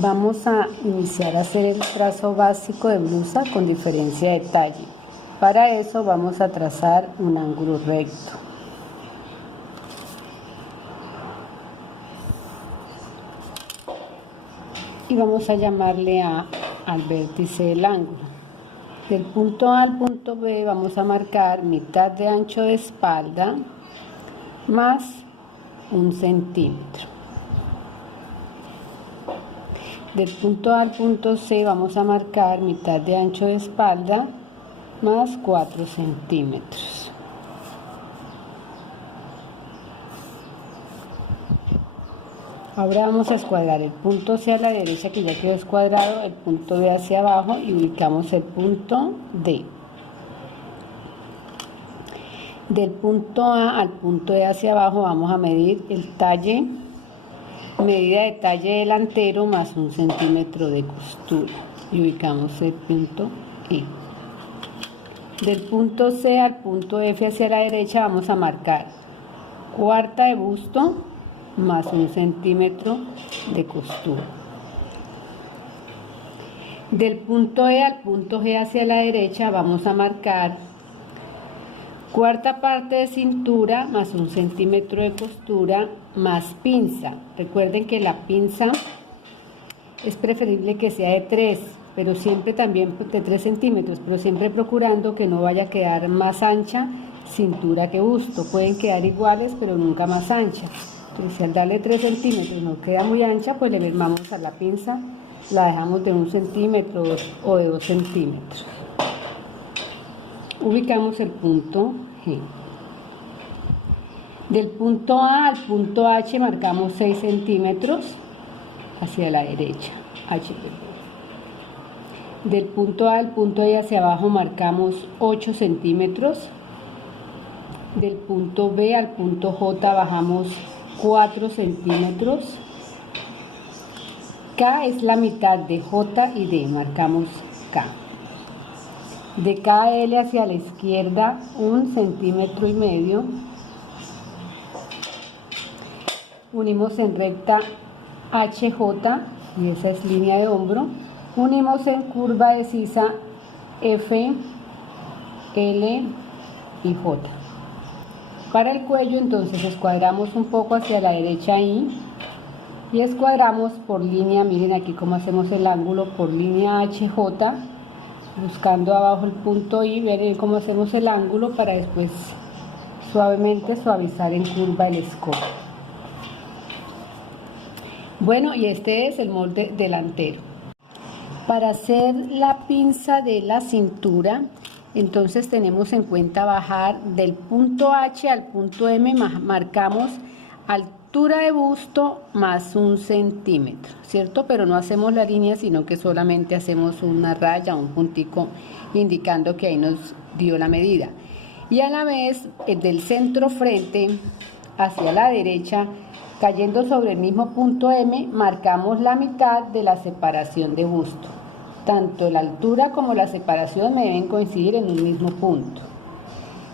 Vamos a iniciar a hacer el trazo básico de blusa con diferencia de talle. Para eso vamos a trazar un ángulo recto. Y vamos a llamarle A al vértice del ángulo. Del punto A al punto B vamos a marcar mitad de ancho de espalda más 1 centímetro. Del punto A al punto C vamos a marcar mitad de ancho de espalda más 4 centímetros. Ahora vamos a escuadrar el punto C a la derecha, que ya quedó escuadrado, el punto B hacia abajo y ubicamos el punto D. Del punto A al punto E hacia abajo vamos a medir el talle, medida de talle delantero más 1 centímetro de costura y ubicamos el punto E. Del punto C al punto F hacia la derecha vamos a marcar cuarta de busto más 1 centímetro de costura. Del punto E al punto G hacia la derecha vamos a marcar cuarta parte de cintura más 1 centímetro de costura más pinza. Recuerden que la pinza es preferible que sea de 3, pero siempre también de 3 centímetros, pero siempre procurando que no vaya a quedar más ancha cintura que busto. Pueden quedar iguales, pero nunca más ancha. Entonces, si al darle 3 centímetros no queda muy ancha, pues le mermamos a la pinza, la dejamos de 1 centímetro o de 2 centímetros. Ubicamos el punto G. Del punto A al punto H marcamos 6 centímetros hacia la derecha. Del punto A al punto E hacia abajo marcamos 8 centímetros. Del punto B al punto J bajamos 4 centímetros. K es la mitad de J y D, marcamos K. De KL hacia la izquierda 1,5 centímetros. Unimos en recta HJ y esa es línea de hombro. Unimos en curva de sisa F, L y J. Para el cuello entonces escuadramos un poco hacia la derecha I y escuadramos por línea, miren aquí cómo hacemos el ángulo, por línea HJ, buscando abajo el punto I, ven cómo hacemos el ángulo para después suavemente suavizar en curva el escote. Bueno, y este es el molde delantero. Para hacer la pinza de la cintura, entonces tenemos en cuenta bajar del punto H al punto M, marcamos altura de busto más 1 centímetro, ¿cierto? Pero no hacemos la línea, sino que solamente hacemos una raya, un puntico, indicando que ahí nos dio la medida. Y a la vez, del centro frente hacia la derecha, cayendo sobre el mismo punto M, marcamos la mitad de la separación de busto. Tanto la altura como la separación me deben coincidir en un mismo punto.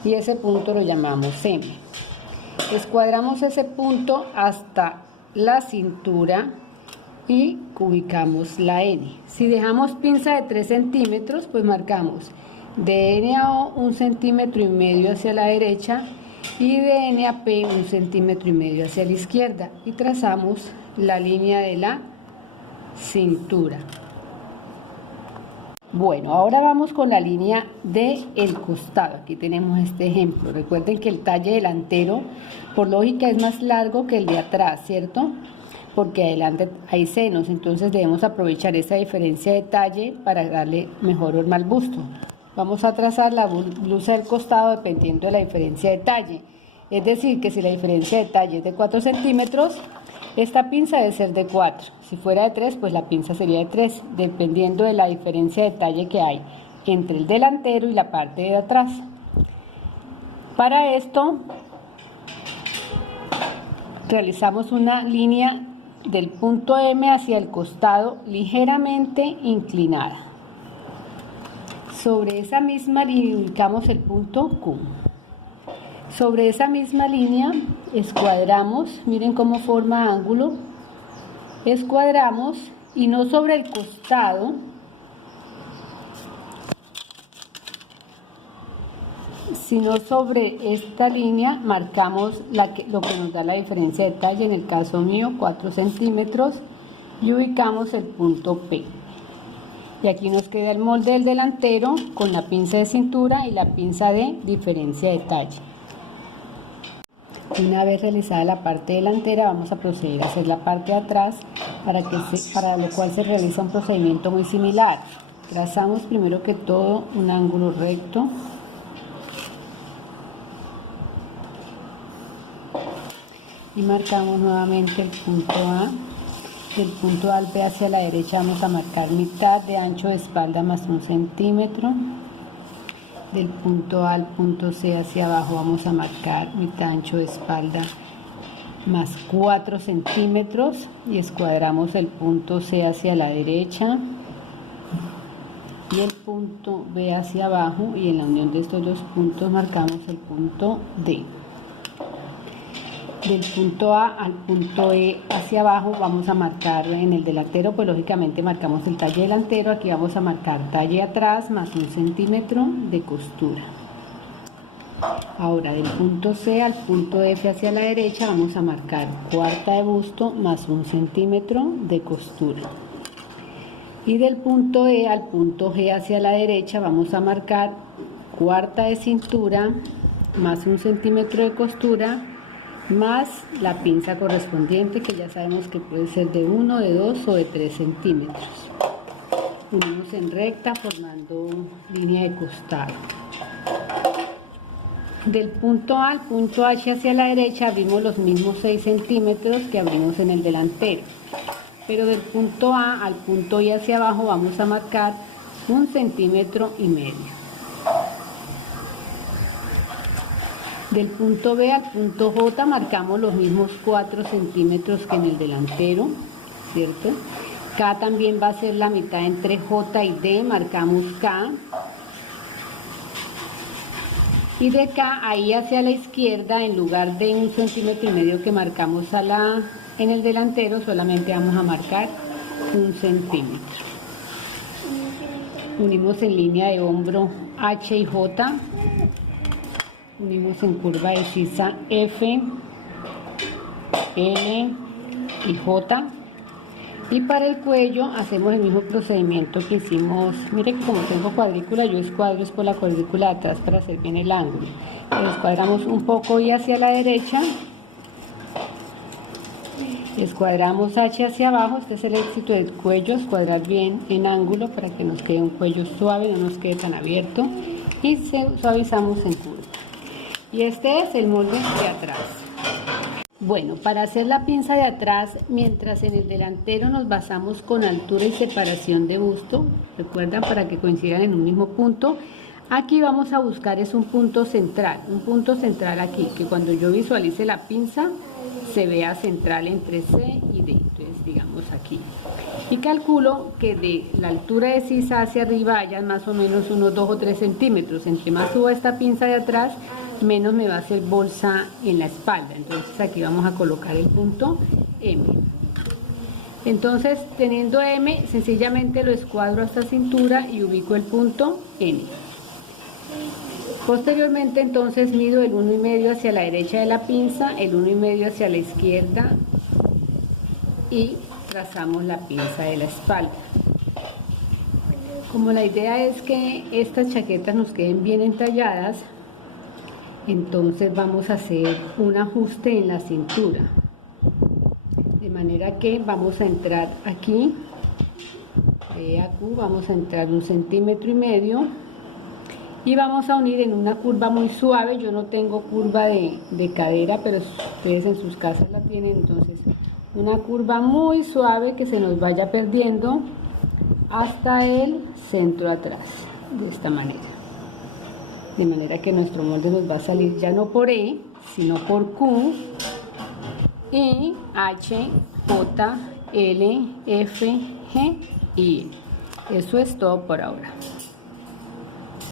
Y ese punto lo llamamos M. Escuadramos ese punto hasta la cintura y ubicamos la N. Si dejamos pinza de 3 centímetros, pues marcamos de N a O 1,5 centímetros hacia la derecha y de N a P 1,5 centímetros hacia la izquierda y trazamos la línea de la cintura. Bueno, ahora vamos con la línea del costado. Aquí tenemos este ejemplo. Recuerden que el talle delantero, por lógica, es más largo que el de atrás, ¿cierto? Porque adelante hay senos, entonces debemos aprovechar esa diferencia de talle para darle mejor forma al busto. Vamos a trazar la blusa del costado dependiendo de la diferencia de talle. Es decir, que si la diferencia de talle es de 4 centímetros, esta pinza debe ser de 4. Si fuera de 3, pues la pinza sería de 3, dependiendo de la diferencia de talle que hay entre el delantero y la parte de atrás. Para esto, realizamos una línea del punto M hacia el costado ligeramente inclinada. Sobre esa misma línea ubicamos el punto Q. Sobre esa misma línea escuadramos, miren cómo forma ángulo, escuadramos y no sobre el costado, sino sobre esta línea marcamos lo que nos da la diferencia de talla, en el caso mío 4 centímetros, y ubicamos el punto P. Y aquí nos queda el molde del delantero con la pinza de cintura y la pinza de diferencia de talla. Una vez realizada la parte delantera, vamos a proceder a hacer la parte de atrás, para lo cual se realiza un procedimiento muy similar. Trazamos primero que todo un ángulo recto. Y marcamos nuevamente el punto A. Del punto A al B hacia la derecha vamos a marcar mitad de ancho de espalda más 1 centímetro. Del punto A al punto C hacia abajo vamos a marcar mitad ancho de espalda más 4 centímetros y escuadramos el punto C hacia la derecha y el punto B hacia abajo, y en la unión de estos dos puntos marcamos el punto D. Del punto A al punto E hacia abajo vamos a marcar en el delantero, pues lógicamente marcamos el talle delantero. Aquí vamos a marcar talle atrás más 1 centímetro de costura. Ahora del punto C al punto F hacia la derecha vamos a marcar cuarta de busto más 1 centímetro de costura. Y del punto E al punto G hacia la derecha vamos a marcar cuarta de cintura más 1 centímetro de costura, más la pinza correspondiente, que ya sabemos que puede ser de 1, de 2 o de 3 centímetros. Unimos en recta formando línea de costado. Del punto A al punto H hacia la derecha abrimos los mismos 6 centímetros que abrimos en el delantero, pero del punto A al punto I hacia abajo vamos a marcar 1,5 centímetros. Del punto B al punto J marcamos los mismos 4 centímetros que en el delantero, ¿cierto? K también va a ser la mitad entre J y D, marcamos K. Y de K ahí hacia la izquierda, en lugar de 1,5 centímetros que marcamos en el delantero, solamente vamos a marcar 1 centímetro. Unimos en línea de hombro H y J. Unimos en curva de sisa F, L y J. Y para el cuello hacemos el mismo procedimiento que hicimos. Mire que como tengo cuadrícula, yo escuadro por la cuadrícula de atrás para hacer bien el ángulo. Escuadramos un poco y hacia la derecha. Escuadramos H hacia abajo. Este es el éxito del cuello, escuadrar bien en ángulo para que nos quede un cuello suave, no nos quede tan abierto. Y suavizamos en curva. Y este es el molde de atrás. Bueno, para hacer la pinza de atrás, mientras en el delantero nos basamos con altura y separación de busto, recuerdan, para que coincidan en un mismo punto, aquí vamos a buscar es un punto central aquí, que cuando yo visualice la pinza se vea central entre C y D, entonces digamos aquí. Y calculo que de la altura de sisa hacia arriba haya más o menos unos 2 o 3 centímetros, entre más suba esta pinza de atrás, menos me va a hacer bolsa en la espalda. Entonces aquí vamos a colocar el punto M. Entonces, teniendo M, sencillamente lo escuadro hasta cintura y ubico el punto N. Posteriormente, entonces, mido el 1,5 hacia la derecha de la pinza, el 1,5 hacia la izquierda y trazamos la pinza de la espalda. Como la idea es que estas chaquetas nos queden bien entalladas, entonces vamos a hacer un ajuste en la cintura, de manera que vamos a entrar aquí, vamos a entrar 1,5 centímetros y vamos a unir en una curva muy suave. Yo no tengo curva de cadera, pero ustedes en sus casas la tienen, entonces una curva muy suave que se nos vaya perdiendo hasta el centro atrás, de esta manera. De manera que nuestro molde nos va a salir ya no por E, sino por Q, I, H, J, L, F, G y E. Eso es todo por ahora.